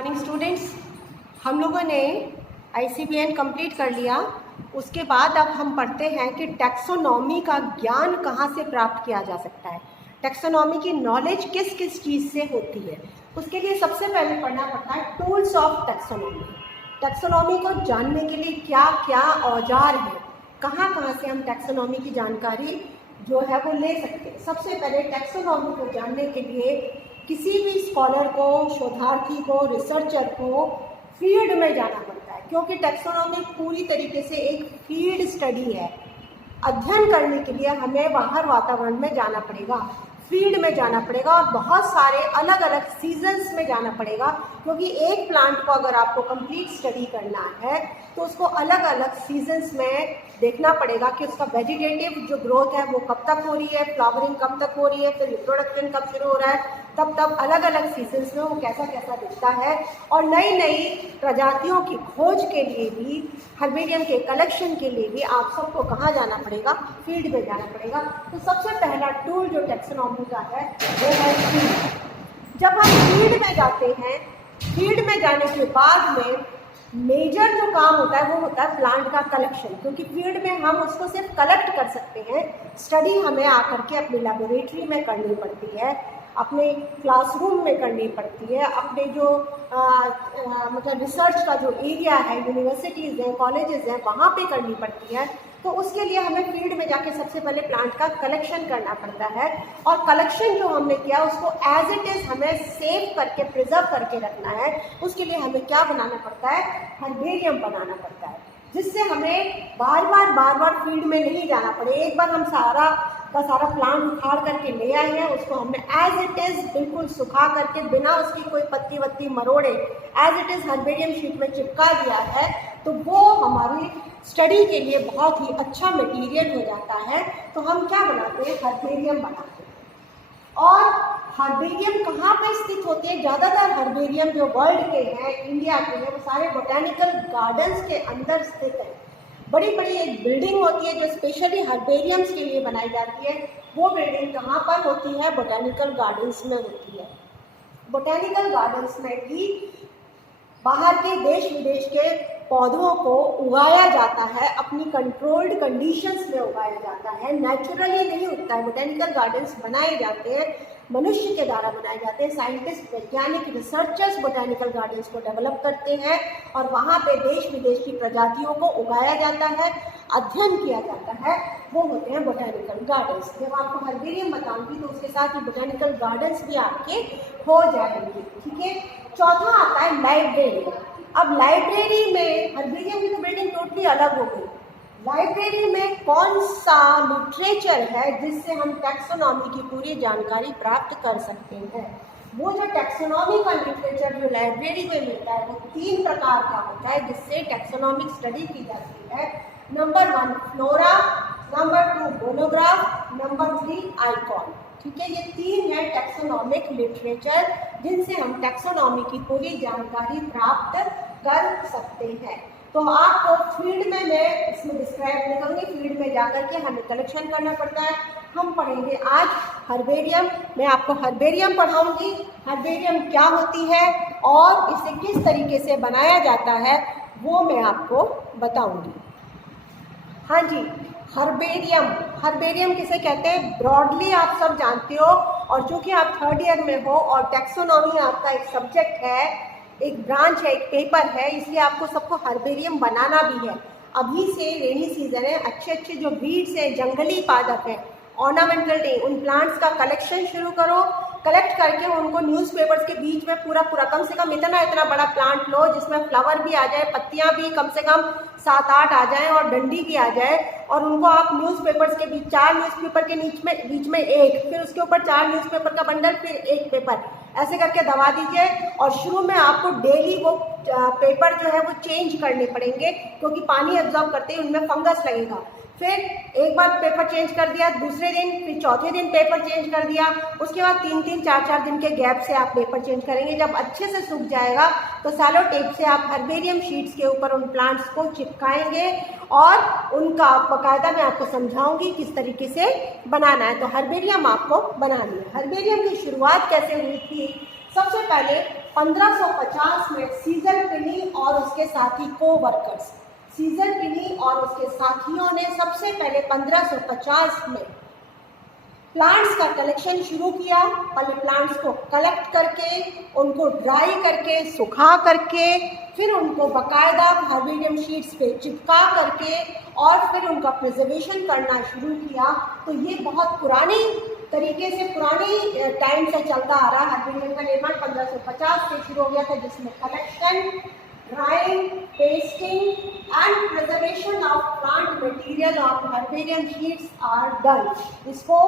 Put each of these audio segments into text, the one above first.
Morning students, हम लोगों ने ICBN कंप्लीट कर लिया। उसके बाद अब हम पढ़ते हैं कि टैक्सोनॉमी का ज्ञान कहाँ से प्राप्त किया जा सकता है, टैक्सोनॉमी की नॉलेज किस किस चीज़ से होती है। उसके लिए सबसे पहले पढ़ना पड़ता है टूल्स ऑफ टैक्सोनॉमी। टैक्सोनॉमी को जानने के लिए क्या क्या औजार हैं, कहाँ कहाँ से हम टैक्सोनॉमी की जानकारी जो है वो ले सकते हैं। सबसे पहले टैक्सोनॉमी को जानने के लिए किसी भी स्कॉलर को, शोधार्थी को, रिसर्चर को फील्ड में जाना पड़ता है, क्योंकि टैक्सोनॉमी पूरी तरीके से एक फील्ड स्टडी है। अध्ययन करने के लिए हमें बाहर वातावरण में जाना पड़ेगा, फील्ड में जाना पड़ेगा और बहुत सारे अलग अलग सीजन्स में जाना पड़ेगा, क्योंकि एक प्लांट को अगर आपको कंप्लीट स्टडी करना है तो उसको अलग अलग सीजन्स में देखना पड़ेगा कि उसका वेजिटेटिव जो ग्रोथ है वो कब तक हो रही है, फ्लावरिंग कब तक हो रही है, फिर रिप्रोडक्शन कब शुरू हो रहा है, तब अलग अलग सीजन्स में वो कैसा कैसा दिखता है। और नई नई प्रजातियों की खोज के लिए भी, हर्बेरियम के कलेक्शन के लिए भी आप सबको कहाँ जाना पड़ेगा, फील्ड में जाना पड़ेगा। तो सबसे पहला टूल जो टैक्सोनॉमी का है वो है फील्ड। जब हम फील्ड में जाते हैं, फील्ड में जाने के बाद में मेजर जो काम होता है वो होता है प्लांट का कलेक्शन, क्योंकि फील्ड में हम उसको सिर्फ कलेक्ट कर सकते हैं। स्टडी हमें आकर के अपनी लेबोरेटरी में करनी पड़ती है, अपने क्लासरूम में करनी पड़ती है, अपने जो मतलब रिसर्च का जो एरिया है, यूनिवर्सिटीज़ हैं, कॉलेजेस हैं, वहाँ पे करनी पड़ती है। तो उसके लिए हमें फील्ड में जाके सबसे पहले प्लांट का कलेक्शन करना पड़ता है, और कलेक्शन जो हमने किया उसको एज इट इज़ हमें सेव करके, प्रिजर्व करके रखना है। उसके लिए हमें क्या बनाना पड़ता है, हर्बेरियम बनाना पड़ता है, जिससे हमें बार बार फील्ड में नहीं जाना पड़े। एक बार हम सारा का सारा प्लांट उखाड़ करके ले आए हैं, उसको हमने एज इट इज़ बिल्कुल सुखा करके, बिना उसकी कोई पत्ती वत्ती मरोड़े, as it is herbarium sheet में चिपका दिया है, तो वो हमारी स्टडी के लिए बहुत ही अच्छा मटेरियल हो जाता है। तो हम क्या बनाते हैं, हर्बेरियम बनाते हैं। और हर्बेरियम कहाँ पे स्थित होते हैं, ज़्यादातर हर्बेरियम जो वर्ल्ड के हैं, इंडिया के हैं, वो सारे बोटैनिकल गार्डन्स के अंदर स्थित हैं। बड़ी बड़ी एक बिल्डिंग होती है जो स्पेशली हर्बेरियम्स के लिए बनाई जाती है। वो बिल्डिंग कहाँ पर होती है, बोटैनिकल गार्डन्स में होती है। बोटैनिकल गार्डन्स में भी बाहर के देश विदेश के पौधों को उगाया जाता है, अपनी कंट्रोल्ड कंडीशंस में उगाया जाता है। नेचुरली नहीं उगता है। बोटैनिकल गार्डन्स बनाए जाते हैं, मनुष्य के द्वारा बनाए जाते हैं। साइंटिस्ट, वैज्ञानिक, रिसर्चर्स बोटैनिकल गार्डन्स को डेवलप करते हैं और वहाँ पे देश विदेश की प्रजातियों को उगाया जाता है, अध्ययन किया जाता है। वो होते हैं बोटैनिकल गार्डन्स। जब आपको हर्बेरियम बताऊंगी तो उसके साथ ही बोटैनिकल गार्डन्स भी आपके हो जाएंगे, ठीक है। चौथा आता है लाइब्रेरी। अब लाइब्रेरी में हर्बेरियम की तो बिल्डिंग टोटली अलग हो गई। लाइब्रेरी में कौन सा लिटरेचर है जिससे हम टैक्सोनॉमी की पूरी जानकारी प्राप्त कर सकते हैं। वो जो टैक्सोनॉमी का लिटरेचर जो लाइब्रेरी में मिलता है वो 3 प्रकार का होता है जिससे टैक्सोनॉमिक स्टडी की जाती है। Number 1 flora, number 2 monograph, number 3 icon. ठीक है, ये 3 है टैक्सोनॉमिक लिटरेचर जिनसे हम टैक्सोनॉमी की पूरी जानकारी प्राप्त कर सकते हैं। तो आपको फील्ड में मैं इसमें डिस्क्राइब नहीं करूँगी, फील्ड में जाकर के हमें कलेक्शन करना पड़ता है। हम पढ़ेंगे आज हर्बेरियम। मैं आपको हर्बेरियम पढ़ाऊंगी, हर्बेरियम क्या होती है और इसे किस तरीके से बनाया जाता है वो मैं आपको बताऊंगी। हाँ जी, हर्बेरियम किसे कहते हैं ब्रॉडली आप सब जानते हो, और चूँकि आप 3rd ईयर में हो और टैक्सोनॉमी आपका एक सब्जेक्ट है, एक ब्रांच है, एक पेपर है, इसलिए आपको सबको हर्बेरियम बनाना भी है। अभी से रेनी सीजन है, अच्छे अच्छे जो वीड्स हैं, जंगली पादप हैं, ऑर्नामेंटल डे, उन प्लांट्स का कलेक्शन शुरू करो। कलेक्ट करके उनको न्यूज़पेपर्स के बीच में पूरा कम से कम इतना बड़ा प्लांट लो जिसमें फ्लावर भी आ जाए, पत्तियां भी कम से कम 7-8 आ जाएं और डंडी भी आ जाए, और उनको आप न्यूज़पेपर्स के बीच 4 न्यूज़पेपर के बीच में एक, फिर उसके ऊपर 4 न्यूज़पेपर का बंडल, फिर एक पेपर, ऐसे करके दबा दीजिए। और शुरू में आपको डेली वो पेपर जो है वो चेंज करने पड़ेंगे, क्योंकि पानी एब्जॉर्ब करते ही उनमें फंगस लगेगा। फिर एक बार पेपर चेंज कर दिया, दूसरे दिन, फिर चौथे दिन पेपर चेंज कर दिया, उसके बाद 3-3, 4-4 दिन के गैप से आप पेपर चेंज करेंगे। जब अच्छे से सूख जाएगा तो सैलो टेप से आप हर्बेरियम शीट्स के ऊपर उन प्लांट्स को चिपकाएंगे और उनका बाकायदा मैं आपको समझाऊंगी किस तरीके से बनाना है। तो हर्बेरियम आपको बनानी है। हर्बेरियम की शुरुआत कैसे हुई थी? सबसे पहले 1550 में सीजर पिनी और उसके साथी को-वर्कर्स, सीजर पिनी और उसके साथियों ने सबसे पहले 1550 में प्लांट्स का कलेक्शन शुरू किया। पहले प्लांट्स को कलेक्ट करके, उनको ड्राई करके, सुखा करके, फिर उनको बाकायदा हर्बेरियम शीट्स पे चिपका करके और फिर उनका प्रिजर्वेशन करना शुरू किया। तो ये बहुत पुरानी तरीके से, पुरानी टाइम से चलता आ रहा। हर्बेरियम का निर्माण 1550 से शुरू हो गया था, जिसमें collection, drawing, pasting and preservation of plant material of herbarium sheets are done. इसको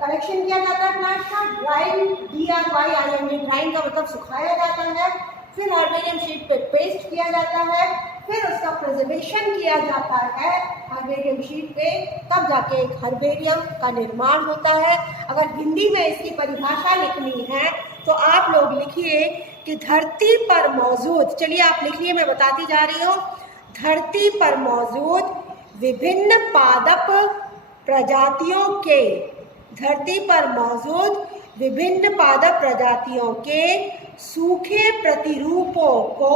कलेक्शन किया जाता है प्लांट का, ड्राइंग, DRYING, ड्राइंग का मतलब सुखाया जाता है, फिर हर्बेरियम शीट पे पेस्ट किया जाता है, फिर उसका प्रिजर्वेशन किया जाता है हर्बेरियम शीट पे, तब जाके एक हर्बेरियम का निर्माण होता है। अगर हिंदी में इसकी परिभाषा लिखनी है तो आप लोग लिखिए कि धरती पर मौजूद, चलिए आप लिखिए, मैं बताती जा रही हूँ। धरती पर मौजूद विभिन्न पादप प्रजातियों के, धरती पर मौजूद विभिन्न पादप प्रजातियों के सूखे प्रतिरूपों को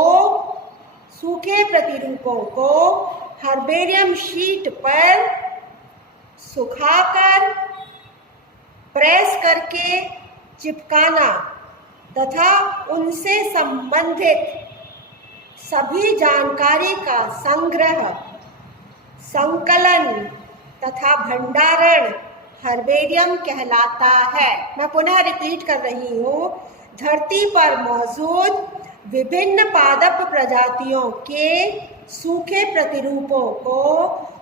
हर्बेरियम शीट पर सुखाकर, प्रेस करके चिपकाना तथा उनसे संबंधित सभी जानकारी का संग्रह, संकलन तथा भंडारण हर्बेरियम कहलाता है। मैं पुनः रिपीट कर रही हूँ। धरती पर मौजूद विभिन्न पादप प्रजातियों के सूखे प्रतिरूपों को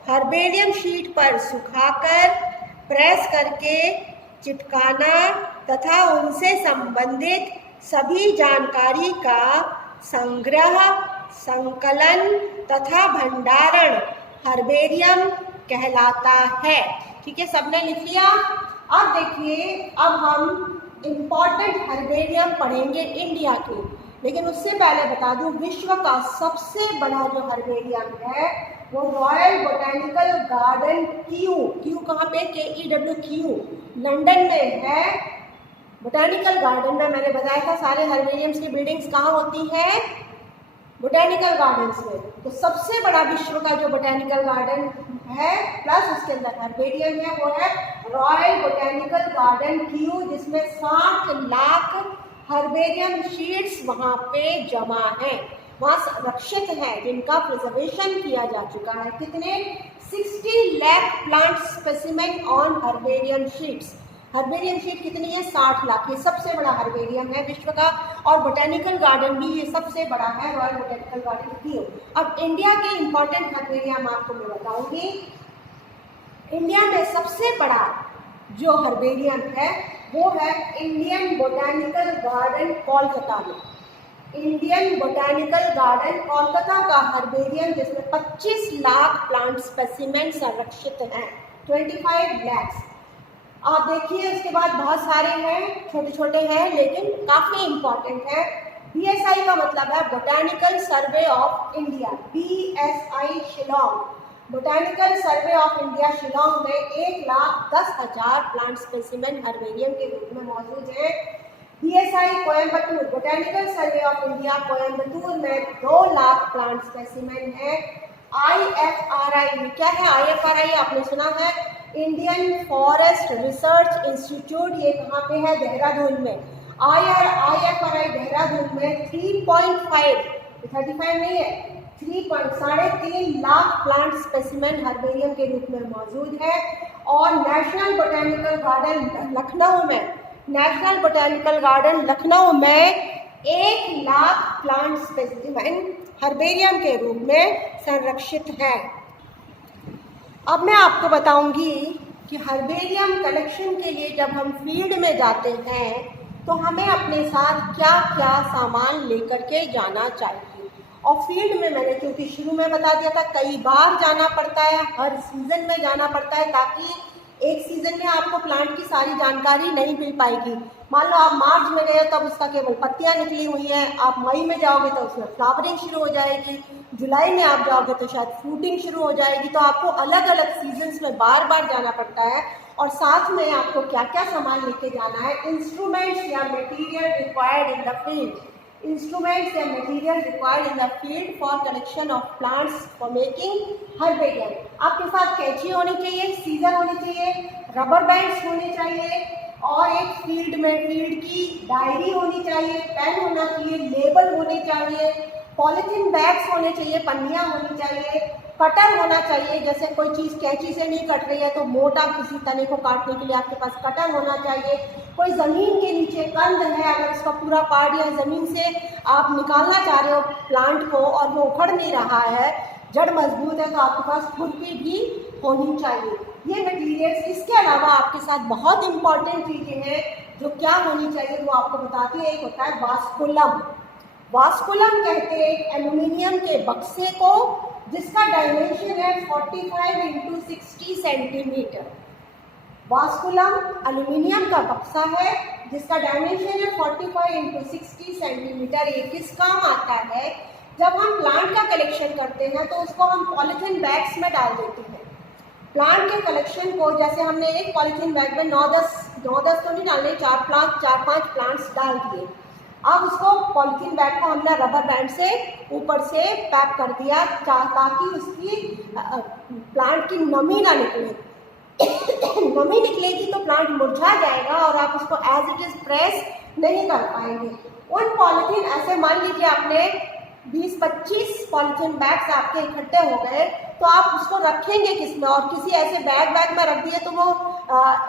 हर्बेरियम शीट पर सुखाकर, प्रेस करके चिपकाना तथा उनसे संबंधित सभी जानकारी का संग्रह, संकलन तथा भंडारण हर्बेरियम कहलाता है। ठीक है, सबने लिख लिया। अब देखिए, अब हम इम्पॉर्टेंट हर्बेरियम पढ़ेंगे इंडिया के, लेकिन उससे पहले बता दूं, विश्व का सबसे बड़ा जो हर्बेरियम है वो रॉयल बोटेनिकल गार्डन क्यू कहाँ पे, KEW, लंदन में है। बोटेनिकल गार्डन में मैंने बताया था सारे हर्बेरियम्स की बिल्डिंग्स कहाँ होती हैं, बोटेनिकल गार्डन्स में। तो सबसे बड़ा विश्व का जो बोटेनिकल गार्डन है प्लस उसके अंदर हर्बेरियम है वो है रॉयल बोटेनिकल गार्डन क्यू, जिसमें 60 लाख हर्बेरियम शीट्स वहाँ पे जमा हैं, वहाँ संरक्षित हैं, जिनका प्रिजर्वेशन किया जा चुका है। कितने? 60 lakh plant specimen on herbarium sheets. Herbarium sheet कितनी है? 60 लाख। ये सबसे बड़ा हर्बेरियम है विश्व का, और बोटेनिकल गार्डन भी ये सबसे बड़ा है, रॉयल बोटेनिकल गार्डन क्यू। अब इंडिया के इंपॉर्टेंट हर्बेरियम आपको मैं बताऊंगी। इंडिया में सबसे बड़ा जो हर्बेरियम है वो है इंडियन बोटेनिकल गार्डन कोलकाता में। इंडियन बोटेनिकल गार्डन कोलकाता का हर्बेरियम, जिसमें 25 लाख प्लांट स्पेसिमेन संरक्षित हैं, 25 लैक्स। आप देखिए, उसके बाद बहुत सारे हैं, छोटे छोटे हैं लेकिन काफ़ी इम्पॉर्टेंट है। BSI का मतलब है botanical survey of India, BSI Shillong, botanical survey of India Shillong में 1,10,000 प्लांट स्पेसिमेन हर्बेरियम के रूप में मौजूद है। BSI Coimbatore, botanical survey of India Coimbatore में 2 लाख प्लांट स्पेसिमेन है। IFRI क्या है? IFRI आपने सुना है, इंडियन फॉरेस्ट रिसर्च इंस्टीट्यूट, ये कहाँ पे है? देहरादून में। IFRI देहरादून में 3.5, 35 नहीं है, 3.3 लाख प्लांट स्पेसिमेन हर्बेरियम के रूप में मौजूद है। और नेशनल बोटेनिकल गार्डन लखनऊ में, नेशनल बोटेनिकल गार्डन लखनऊ में 1 लाख प्लांट स्पेसिमेन हर्बेरियम के रूप में संरक्षित है। अब मैं आपको बताऊंगी कि हर्बेरियम कलेक्शन के लिए जब हम फील्ड में जाते हैं तो हमें अपने साथ क्या क्या सामान लेकर के जाना चाहिए। और फील्ड में मैंने क्योंकि शुरू में बता दिया था, कई बार जाना पड़ता है, हर सीज़न में जाना पड़ता है, ताकि एक सीज़न में आपको प्लांट की सारी जानकारी नहीं मिल पाएगी। मान लो आप मार्च में गए तब उसका केवल पत्तियां निकली हुई हैं, आप मई में जाओगे तो उसमें फ्लावरिंग शुरू हो जाएगी, जुलाई में आप जाओगे तो शायद फ्रूटिंग शुरू हो जाएगी। तो आपको अलग अलग सीजन्स में बार बार जाना पड़ता है। और साथ में आपको क्या क्या सामान लेके जाना है, इंस्ट्रूमेंट्स या material required in the field, instruments and material required in the field for collection of plants for making herbarium. आपके साथ कैंची होनी चाहिए, सीजर होनी चाहिए, रबर बैंड्स होने चाहिए और एक फील्ड की डायरी होनी चाहिए, पेन होना चाहिए, लेबल होने चाहिए, पॉलीथीन बैग्स होने चाहिए, पन्नियाँ होनी चाहिए, कटर होना चाहिए। जैसे कोई चीज़ कैंची से नहीं कट रही है तो मोटा किसी तने को काटने के लिए आपके पास कटर होना चाहिए। कोई ज़मीन के नीचे कंद है, अगर उसका पूरा पार्ट या ज़मीन से आप निकालना चाह रहे हो प्लांट को और वो उखड़ नहीं रहा है, जड़ मजबूत है, तो आपके पास खुरपी भी होनी चाहिए। ये मटीरियल्स, इसके अलावा आपके साथ बहुत इंपॉर्टेंट चीज़ें हैं जो क्या होनी चाहिए वो आपको बताती है। एक होता है वास्कुलम। वास्कुलम कहते हैं एल्यूमिनियम के बक्से को जिसका डायमेंशन है 45 × 60 सेंटीमीटर। वास्कुलम एल्यूमिनियम का बक्सा है जिसका डायमेंशन है 45 × 60 सेंटीमीटर। ये किस काम आता है? जब हम प्लांट का कलेक्शन करते हैं तो उसको हम पॉलीथीन बैग्स में डाल देते हैं। प्लांट के कलेक्शन को जैसे हमने एक पॉलीथीन बैग में 9-10 तो नहीं डालने, 4-5 प्लांट्स डाल दिए। अब उसको पॉलीथीन बैग को हमने रबर बैंड से ऊपर से पैक कर दिया ताकि उसकी प्लांट की नमी ना निकले। नमी निकलेगी तो प्लांट मुरझा जाएगा और आप उसको एज इट इज प्रेस नहीं कर पाएंगे। उन पॉलीथीन, ऐसे मान लीजिए आपने 20-25 पॉलीथीन बैग्स आपके इकट्ठे हो गए, तो आप उसको रखेंगे किसमें? और किसी ऐसे बैग में रख दिए तो वो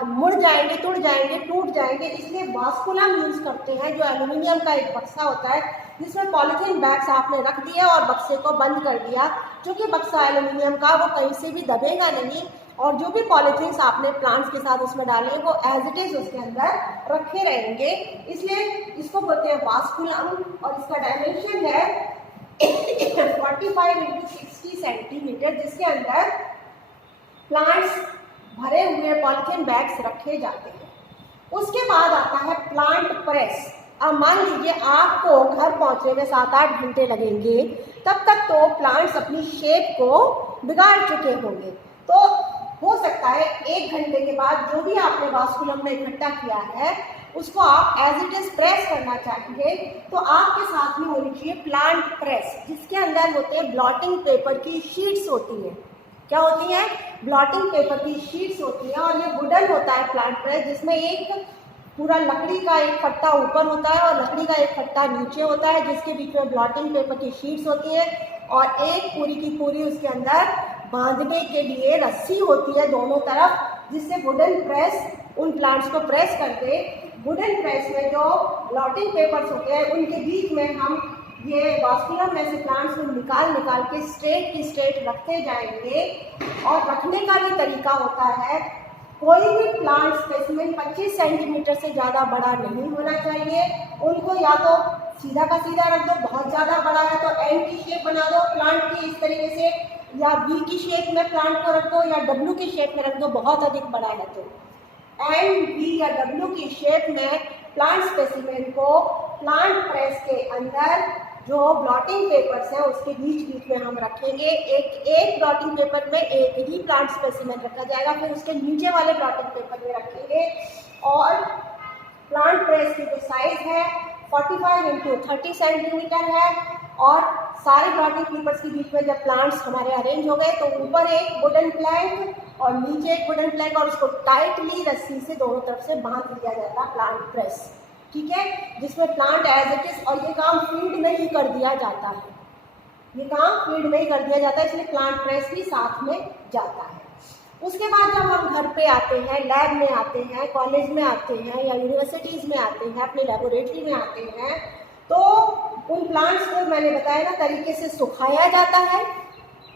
मुड़ जाएंगे, टूट जाएंगे। इसलिए वास्कुलम यूज़ करते हैं, जो एल्यूमिनियम का एक बक्सा होता है जिसमें पॉलीथीन बैग्स आपने रख दिए और बक्से को बंद कर दिया। क्योंकि बक्सा एल्यूमिनियम का, वो कहीं से भी दबेगा नहीं और जो भी पॉलीथीन्स आपने प्लांट्स के साथ उसमें डाले वो एज इट इज उसके अंदर रखे रहेंगे। इसलिए इसको बोलते हैं वास्कुलम और इसका डायमेंशन है 45 × 60 सेंटीमीटर, जिसके अंदर प्लांट्स भरे हुए पॉलीथीन बैग्स रखे जाते हैं। उसके बाद आता है प्लांट प्रेस। अब मान लीजिए आपको घर पहुंचने में 7-8 घंटे लगेंगे, तब तक तो प्लांट्स अपनी शेप को बिगाड़ चुके होंगे। तो हो सकता है 1 घंटे के बाद जो भी आपने वास्कुलम में इकट्ठा किया है उसको आप एज इट इज प्रेस करना चाहेंगे, तो आपके साथ में होनी चाहिए प्लांट प्रेस, जिसके अंदर होते हैं ब्लॉटिंग पेपर की शीट्स होती हैं। क्या होती हैं? ब्लॉटिंग पेपर की शीट्स होती हैं और ये वुडन होता है प्लांट प्रेस, जिसमें एक पूरा लकड़ी का एक फट्टा ऊपर होता है और लकड़ी का एक फट्टा नीचे होता है, जिसके बीच में ब्लॉटिंग पेपर की शीट्स होती हैं और एक पूरी की पूरी उसके अंदर बांधने के लिए रस्सी होती है दोनों तरफ, जिससे वुडन प्रेस उन प्लांट्स को प्रेस करके वुडन प्रेस में जो ब्लॉटिंग पेपर्स होते हैं उनके बीच में हम ये वास्कुलम में से प्लांट्स को निकाल के स्ट्रेट की स्ट्रेट रखते जाएंगे। और रखने का भी तरीका होता है, कोई भी प्लांट स्पेसिमेन 25 सेंटीमीटर से ज़्यादा बड़ा नहीं होना चाहिए। उनको या तो सीधा का सीधा रख दो, बहुत ज़्यादा बड़ा है तो एन की शेप बना दो प्लांट की इस तरीके से, या वी की शेप में प्लांट को रख दो या डब्ल्यू की शेप में रख दो, बहुत अधिक बड़ा है तो एन, वी या डब्ल्यू की शेप में प्लांट स्पेसिमेन को प्लांट प्रेस के अंदर जो ब्लॉटिंग पेपर्स हैं उसके बीच में हम रखेंगे। एक ब्लॉटिंग पेपर में एक ही प्लांट स्पेसिमेन रखा जाएगा, फिर उसके नीचे वाले ब्लॉटिंग पेपर में रखेंगे। और प्लांट प्रेस की जो साइज है 45 × 30 सेंटीमीटर है और सारे ब्लॉटिंग पेपर्स के बीच में जब प्लांट्स हमारे अरेंज हो गए तो ऊपर एक वुडन प्लैंक और नीचे एक वुडन प्लैंक और उसको टाइटली रस्सी से दोनों तरफ से बांध दिया जाता है प्लांट प्रेस, ठीक है, जिसमें प्लांट एज इट इज। और ये काम फील्ड में ही कर दिया जाता है, ये काम फील्ड में ही कर दिया जाता है, इसलिए प्लांट प्रेस भी साथ में जाता है। उसके बाद जब हम घर पे आते हैं, लैब में आते हैं, कॉलेज में आते हैं या यूनिवर्सिटीज़ में आते हैं, अपनी लेबोरेटरी में आते हैं, तो उन प्लांट्स को मैंने बताया ना तरीके से सुखाया जाता है।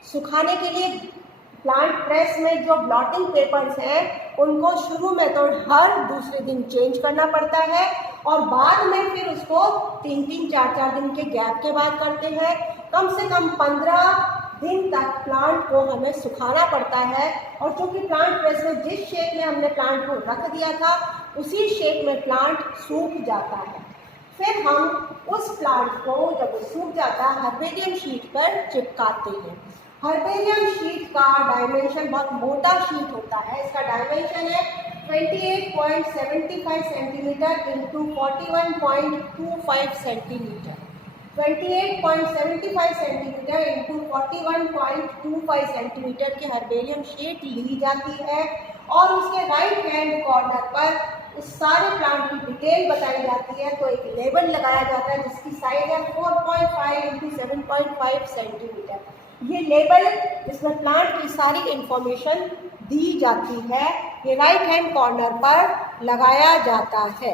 सुखाने के लिए प्लांट प्रेस में जो ब्लॉटिंग पेपर्स हैं उनको शुरू में तो हर दूसरे दिन चेंज करना पड़ता है और बाद में फिर उसको 3-3, 4-4 दिन के गैप के बाद करते हैं। कम से कम 15 दिन तक प्लांट को हमें सुखाना पड़ता है। और चूँकि प्लांट प्रेस में जिस शेप में हमने प्लांट को रख दिया था उसी शेप में प्लांट सूख जाता है। फिर हम उस प्लांट को जब वो सूख जाता है हर्बेरियम शीट पर चिपकाते हैं। हर्बेरियम शीट का डायमेंशन बहुत मोटा शीट होता है, इसका डायमेंशन है 28.75 centimetre × 41.25 centimetre. 28.75 centimetre into 41.25 centimetre की हर्बेरियम शीट ली जाती है और उसके राइट हैंड कॉर्नर पर उस सारे प्लांट की डिटेल बताई जाती है। तो एक लेबल लगाया जाता है जिसकी साइज है 4.5 इंटू 7.5 सेंटीमीटर। ये लेबल जिसमें प्लांट की सारी इंफॉर्मेशन दी जाती है, ये राइट हैंड कॉर्नर पर लगाया जाता है।